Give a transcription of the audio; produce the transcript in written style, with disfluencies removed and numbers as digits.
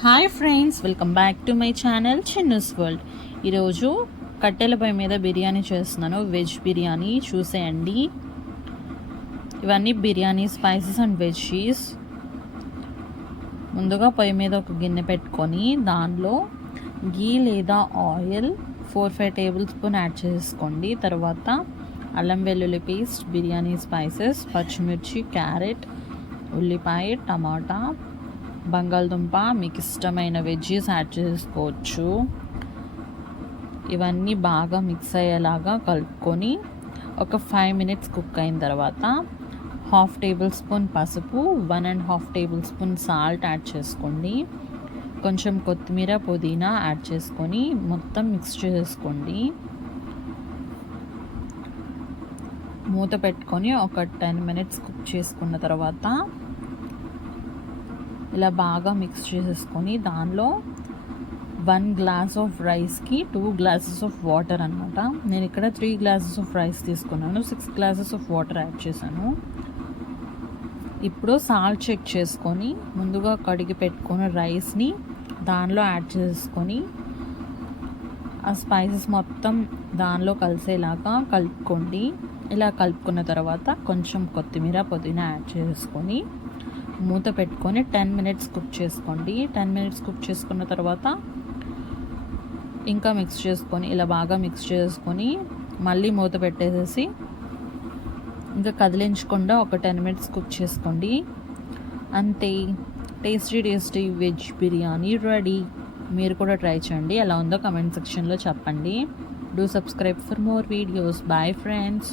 Hi friends, welcome back to my channel Chinnu's world. ఈరోజు కట్టెలపై మీద బిర్యానీ చేస్తున్నాను, వెజ్ బిర్యానీ. చూసేయండి, ఇవన్నీ బిర్యానీ స్పైసెస్ అండ్ వెజ్జీస్. ముందుగా పొయ్యి మీద ఒక గిన్నె పెట్టుకొని దానిలో గీ లేదా ఆయిల్ 4-5 టేబుల్ స్పూన్ యాడ్ చేసుకోండి. తర్వాత అల్లం వెల్లుల్లి పేస్ట్, బిర్యానీ స్పైసెస్, పచ్చిమిర్చి, క్యారెట్, ఉల్లిపాయ, టమాటా, బంగాళదుంప, మీకు ఇష్టమైన వెజ్జీస్ యాడ్ చేసుకోవచ్చు. ఇవన్నీ బాగా మిక్స్ అయ్యేలాగా కలుపుకొని ఒక 5 మినిట్స్ కుక్ అయిన తర్వాత 1/2 టేబుల్ స్పూన్ పసుపు, 1.5 టేబుల్ స్పూన్ సాల్ట్ యాడ్ చేసుకోండి. కొంచెం కొత్తిమీర, పుదీనా యాడ్ చేసుకొని మొత్తం మిక్స్ చేసుకోండి. మూత పెట్టుకొని ఒక 10 మినిట్స్ కుక్ చేసుకున్న తర్వాత ఇలా బాగా మిక్స్ చేసేసుకొని దానిలో 1 గ్లాస్ ఆఫ్ రైస్కి 2 గ్లాసెస్ ఆఫ్ వాటర్ అనమాట. నేను ఇక్కడ 3 గ్లాసెస్ ఆఫ్ రైస్ తీసుకున్నాను, 6 గ్లాసెస్ ఆఫ్ వాటర్ యాడ్ చేశాను. ఇప్పుడు సాల్ట్ చెక్ చేసుకొని ముందుగా కడిగి పెట్టుకున్న రైస్ని దానిలో యాడ్ చేసుకొని ఆ స్పైసెస్ మొత్తం దానిలో కలిసేలాగా కలుపుకోండి. ఇలా కలుపుకున్న తర్వాత కొంచెం కొత్తిమీర, పుదీనా యాడ్ చేసుకొని మూత పెట్టుకొని 10 మినిట్స్ కుక్ చేసుకోండి. 10 మినిట్స్ కుక్ చేసుకున్న తర్వాత ఇంకా మిక్స్ చేసుకొని ఇలా బాగా మిక్స్ చేసుకొని మళ్ళీ మూత పెట్టేసేసి ఇంకా కదిలించకుండా ఒక 10 మినిట్స్ కుక్ చేసుకోండి. అంతే, టేస్టీ వెజ్ బిర్యానీ రెడీ. మీరు కూడా ట్రై చేయండి, ఎలా ఉందో కమెంట్ సెక్షన్లో చెప్పండి. Do subscribe for more videos. Bye friends.